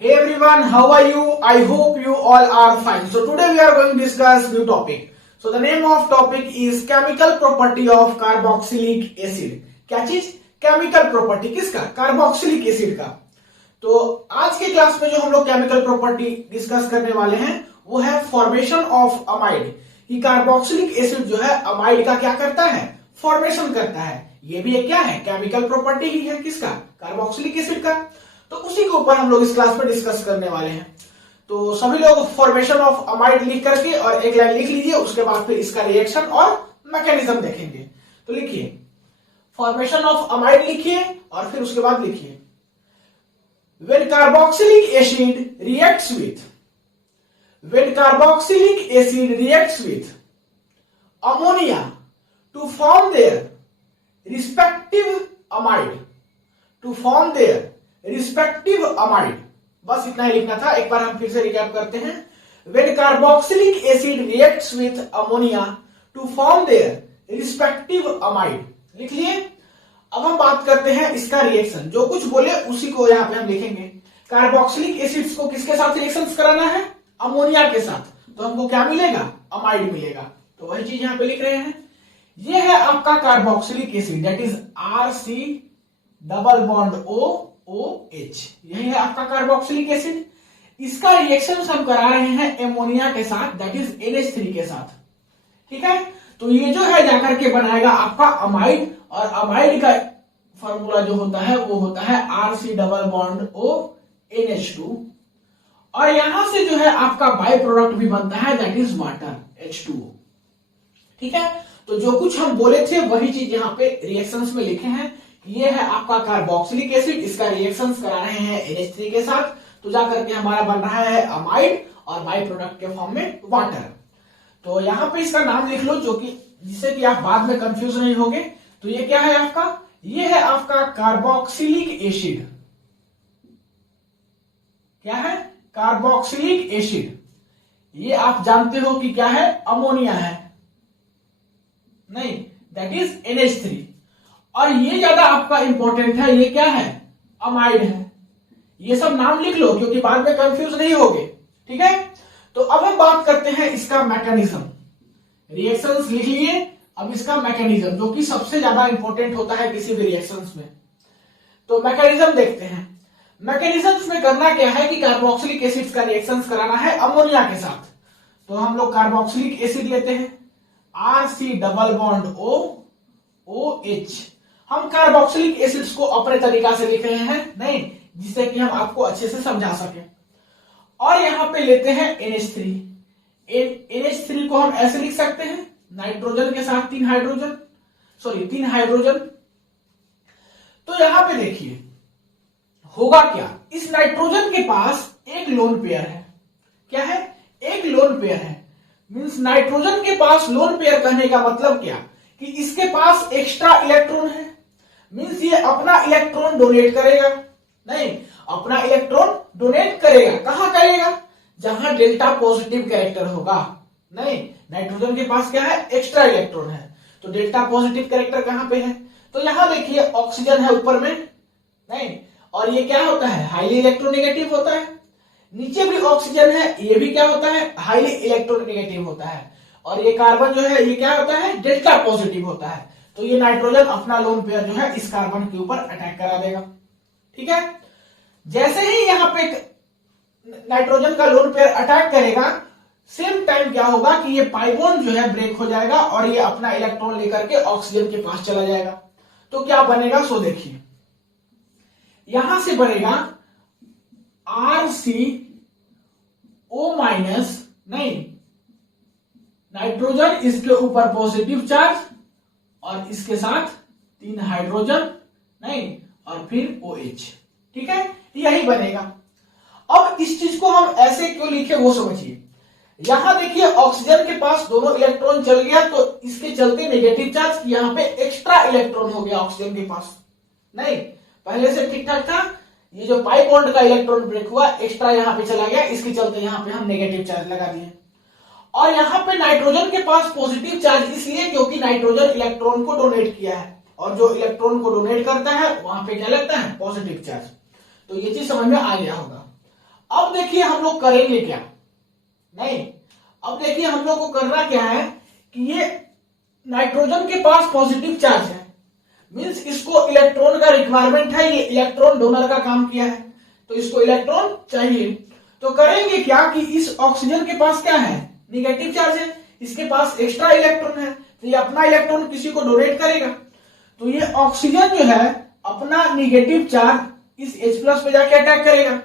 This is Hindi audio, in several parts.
Hey everyone, how are you? I hope you all are fine. So today we are going to discuss new topic. So the name of topic is chemical property of carboxylic acid. क्या चीज? केमिकल प्रॉपर्टी किसका? कार्बोक्सिलिक एसिड का. तो आज के क्लास में जो हम लोग केमिकल प्रॉपर्टी डिस्कस करने वाले हैं वो है फॉर्मेशन ऑफ अमाइड. कि कार्बोक्सिलिक एसिड जो है अमाइड का क्या करता है? फॉर्मेशन करता है. ये भी एक क्या है? केमिकल प्रॉपर्टी ही है. किसका? कार्बोक्सिलिक एसिड का. तो उसी के ऊपर हम लोग इस क्लास में डिस्कस करने वाले हैं. तो सभी लोग फॉर्मेशन ऑफ अमाइड लिख करके और एक लाइन लिख लीजिए. उसके बाद फिर इसका रिएक्शन और मैकेनिज्म देखेंगे. तो लिखिए फॉर्मेशन ऑफ अमाइड लिखिए और फिर उसके बाद लिखिए when carboxylic acid reacts with ammonia to form their respective amide. बस इतना ही लिखना था. एक बार हम फिर से रिकैप करते हैं. when carboxylic acid reacts with ammonia to form their respective amide. लिख लिए. अब हम बात करते हैं इसका रिएक्शन. जो कुछ बोले उसी को यहां पे हम लिखेंगे. कार्बोक्सिलिक एसिड्स को किसके साथ रिएक्शन कराना है? अमोनिया के साथ. तो हमको क्या मिलेगा? अमाइड मिलेगा. तो वही चीज यहां पे लिख रहे हैं. ये है आपका carboxylic acid, that is RC double bond OOH. यही है आपका कार्बोक्सिलिक एसिड. इसका रिएक्शन हम करा रहे हैं एमोनिया के साथ, दैट इज NH3 के साथ. ठीक है. तो ये जो है जाकर के बनाएगा आपका अमाइड. और अमाइड का फॉर्मूला जो होता है वो होता है RC डबल बॉन्ड ONH2. और यहां से जो है आपका बाई प्रोडक्ट भी बनता है, दैट इज वाटर H2O. ठीक है. तो जो कुछ हम बोले थे वही चीज यहाँ पे रिएक्शंस में लिखे हैं. ये है आपका कार्बोक्सिलिक एसिड. इसका रिएक्शंस करा रहे हैं NH3 के साथ. तो जाकर के हमारा बन रहा है अमाइड और बाई प्रोडक्ट के फॉर्म में वाटर. तो यहाँ पे इसका नाम लिख लो, जो कि जिससे कि आप बाद में कंफ्यूज नहीं होंगे. तो ये क्या है आपका? ये है आपका कार्बोक्सिलिक एसिड. क्या है? Carboxylic acid. ये आप जानते हो कि क्या है? अमोनिया है. नहीं, दैट इज NH3. और ये ज्यादा आपका इंपॉर्टेंट है. ये क्या है? अमाइड है. ये सब नाम लिख लो क्योंकि बाद में कंफ्यूज नहीं होगे. ठीक है. तो अब हम बात करते हैं इसका मैकेनिज्म. रिएक्शंस लिख लिए. अब इसका मैकेनिज्म जो कि सबसे ज्यादा इंपॉर्टेंट होता है किसी भी रिएक्शंस में. तो मैकेनिज्म देखते हैं. मैकेनिज्म्स में करना क्या है कि कार्बोक्सिलिक एसिड का रिएक्शंस कराना है अमोनिया के साथ. तो हम लोग कार्बोक्सिलिक एसिड लेते हैं RC डबल बॉन्ड OOH. हम कार्बोक्सिलिक एसिड्स को अपने तरीका से लिख रहे हैं, नहीं, जिससे कि हम आपको अच्छे से समझा सके. और यहां पे लेते हैं NH3. NH3 को हम ऐसे लिख सकते हैं, नाइट्रोजन के साथ 3 हाइड्रोजन. तो यहां पे देखिए होगा क्या. इस नाइट्रोजन के पास एक लोन पेयर है. क्या है? एक लोन पेयर है. मींस नाइट्रोजन के पास लोन पेयर कहने का मतलब क्या कि इसके पास एक्स्ट्रा इलेक्ट्रॉन है. मींस ये अपना इलेक्ट्रॉन डोनेट करेगा. नहीं, अपना इलेक्ट्रॉन डोनेट करेगा. कहां करेगा? जहां डेल्टा पॉजिटिव कैरेक्टर होगा. नहीं, नाइट्रोजन के पास क्या है? एक्स्ट्रा इलेक्ट्रॉन है. तो डेल्टा पॉजिटिव कैरेक्टर कहां पे है? तो यहां देखिए ऑक्सीजन है ऊपर में. नहीं, और ये क्या होता है? हाईली इलेक्ट्रोनेगेटिव होता है. नीचे भी ऑक्सीजन है, ये भी क्या होता है? हाईली इलेक्ट्रोनेगेटिव होता है. और ये कार्बन जो है ये क्या होता है? डेल्टा पॉजिटिव होता है. तो ये नाइट्रोजन अपना लोन पेयर जो है इस कार्बन के ऊपर अटैक करा देगा. ठीक है. जैसे ही यहां पे नाइट्रोजन का लोन पेयर अटैक करेगा, सेम टाइम क्या होगा कि ये पाई बॉन्ड जो है ब्रेक हो जाएगा और ये अपना इलेक्ट्रॉन लेकर के ऑक्सीजन के पास चला जाएगा. तो क्या बनेगा? सो देखिए यहां से बनेगा RCO माइनस. नहीं, नाइट्रोजन इसके ऊपर पॉजिटिव चार्ज और इसके साथ 3 हाइड्रोजन. नहीं, और फिर OH. ठीक है. यही बनेगा. अब इस चीज को हम ऐसे क्यों लिखे वो समझिए. यहां देखिए ऑक्सीजन के पास दोनों इलेक्ट्रॉन चल गया, तो इसके चलते नेगेटिव चार्ज यहां पे एक्स्ट्रा इलेक्ट्रॉन हो गया ऑक्सीजन के पास. नहीं, पहले से ठीक ठाक था. ये जो पाई बॉन्ड का इलेक्ट्रॉन ब्रेक हुआ, एक्स्ट्रा यहां पे चला गया. इसके चलते यहां पे हम नेगेटिव चार्ज लगा दिए. और यहां पे नाइट्रोजन के पास पॉजिटिव चार्ज इसलिए क्योंकि नाइट्रोजन इलेक्ट्रॉन को डोनेट किया है. और जो इलेक्ट्रॉन को डोनेट करता है वहां पे क्या लगता है? Positive charge. तो ये चीज समझ में आ गया होगा. अब देखिए हम लोग करेंगे क्या, नहीं अब देखिए हम लोग को करना क्या है कि ये नाइट्रोजन के पास पॉजिटिव चार्ज है, मींस इसको इलेक्ट्रॉन का रिक्वायरमेंट है, ये इलेक्ट्रॉन डोनर का काम किया है तो इसको इलेक्ट्रॉन चाहिए। तो करेंगे क्या कि इस ऑक्सीजन के पास क्या है, निगेटिव चार्ज है, इसके पास एक्स्ट्रा इलेक्ट्रॉन है तो ये अपना इलेक्ट्रॉन किसी को डोनेट करेगा। तो ये ऑक्सीजन जो है अपना निगेटिव चार्ज इस H+ पे जाके अटैक करेगा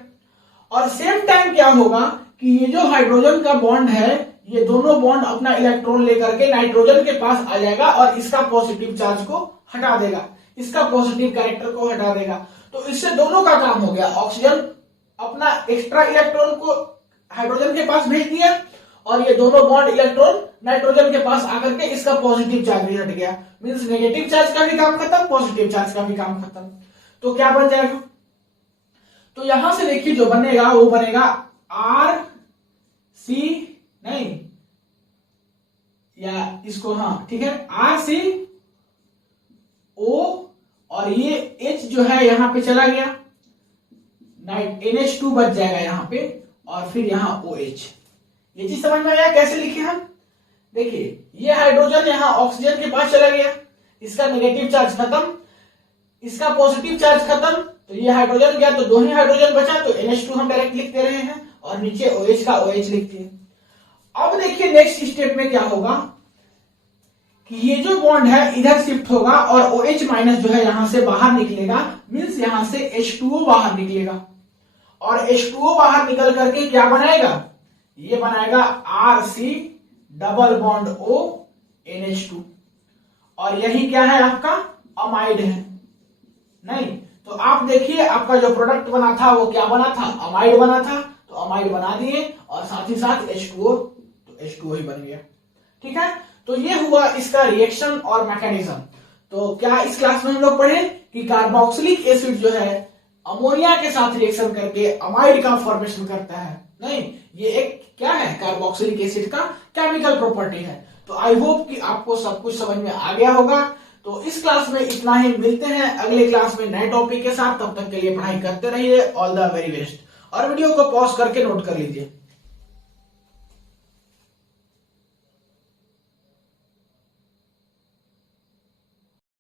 और सेम टाइम क्या होगा कि ये जो हाइड्रोजन का बॉन्ड है ये दोनों बॉन्ड अपना इलेक्ट्रॉन लेकर के नाइट्रोजन के पास आ जाएगा और इसका पॉजिटिव चार्ज को हटा देगा, इसका पॉजिटिव कैरेक्टर को हटा देगा। तो इससे दोनों का काम हो गया, ऑक्सीजन अपना एक्स्ट्रा इलेक्ट्रॉन को हाइड्रोजन के पास भेज दिया और ये दोनों बॉन्ड इलेक्ट्रॉन नाइट्रोजन के पास आकर के इसका पॉजिटिव चार्ज भी हट गया, मींस नेगेटिव चार्ज का भी काम खत्म, पॉजिटिव चार्ज का भी काम खत्म। तो क्या बन जाएगा, तो यहां से देखिए जो बनेगा वो बनेगा RC, नहीं या इसको हाँ ठीक है RCO और ये H जो है यहां पे चला गया, NH2 बच जाएगा यहां पे और फिर यहां OH। ये चीज समझ में आया कैसे लिखे हम, देखिए ये हाइड्रोजन यहां ऑक्सीजन के पास चला गया, इसका नेगेटिव चार्ज खत्म, इसका पॉजिटिव चार्ज खत्म, तो ये हाइड्रोजन गया तो दो ही हाइड्रोजन बचा तो NH2 हम डायरेक्ट लिख दे रहे हैं और नीचे OH का OH लिखते हैं। अब देखिए नेक्स्ट स्टेप में क्या होगा कि ये जो बॉन्ड है इधर शिफ्ट होगा और OH- जो है यहां से बाहर निकलेगा, मींस यहां से H2O बाहर निकलेगा और H2O बाहर निकल करके क्या बनाएगा, ये बनाएगा RC double bond O NH2 और यही क्या है आपका अमाइड है, नहीं तो आप देखिए आपका जो प्रोडक्ट बना था वो क्या बना था, अमाइड बना था, तो अमाइड बना दिए और साथ ही साथ H2O, तो H2O ही बन गया। ठीक है, तो ये हुआ इसका रिएक्शन और मैकेनिज्म। तो क्या इस क्लास में हम लोग पढ़े कि कार्बोक्सिलिक एसिड जो है अमोनिया के साथ रिएक्शन करके अमाइड का फॉर्मेशन करता है, नहीं ये एक क्या है कार्बोक्सिलिक एसिड का केमिकल प्रॉपर्टी है। तो आई होप कि आपको सब कुछ समझ में आ गया होगा। तो इस क्लास में इतना ही, मिलते हैं अगले क्लास में नए टॉपिक के साथ, तब तक के लिए पढ़ाई करते रहिए। All the very best. और वीडियो को पॉज करके नोट कर लीजिए।